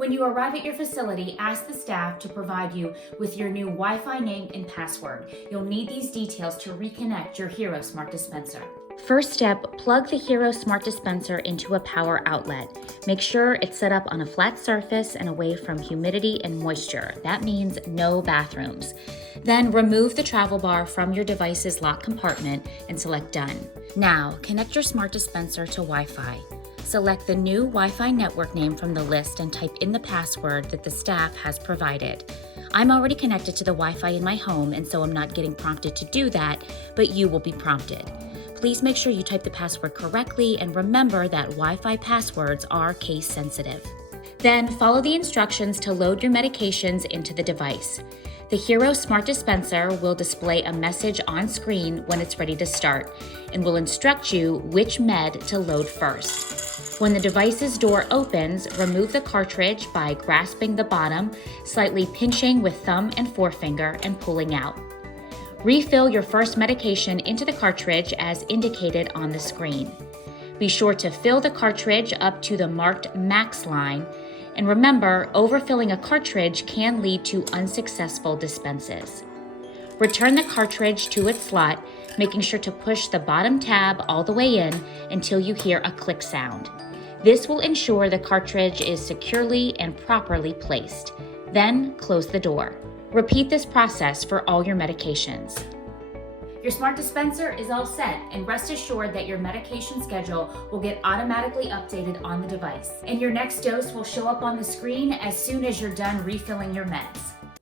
When you arrive at your facility, ask the staff to provide you with your new Wi-Fi name and password. You'll need these details to reconnect your Hero Smart Dispenser. First step, plug the Hero Smart Dispenser into a power outlet. Make sure it's set up on a flat surface and away from humidity and moisture. That means no bathrooms. Then remove the travel bar from your device's lock compartment and select Done. Now, connect your smart dispenser to Wi-Fi. Select the new Wi-Fi network name from the list and type in the password that the staff has provided. I'm already connected to the Wi-Fi in my home, and so I'm not getting prompted to do that, but you will be prompted. Please make sure you type the password correctly and remember that Wi-Fi passwords are case sensitive. Then follow the instructions to load your medications into the device. The Hero Smart Dispenser will display a message on screen when it's ready to start and will instruct you which med to load first. When the device's door opens, remove the cartridge by grasping the bottom, slightly pinching with thumb and forefinger, and pulling out. Refill your first medication into the cartridge as indicated on the screen. Be sure to fill the cartridge up to the marked max line, and remember, overfilling a cartridge can lead to unsuccessful dispenses. Return the cartridge to its slot, making sure to push the bottom tab all the way in until you hear a click sound. This will ensure the cartridge is securely and properly placed. Then close the door. Repeat this process for all your medications. Your smart dispenser is all set, and rest assured that your medication schedule will get automatically updated on the device. And your next dose will show up on the screen as soon as you're done refilling your meds.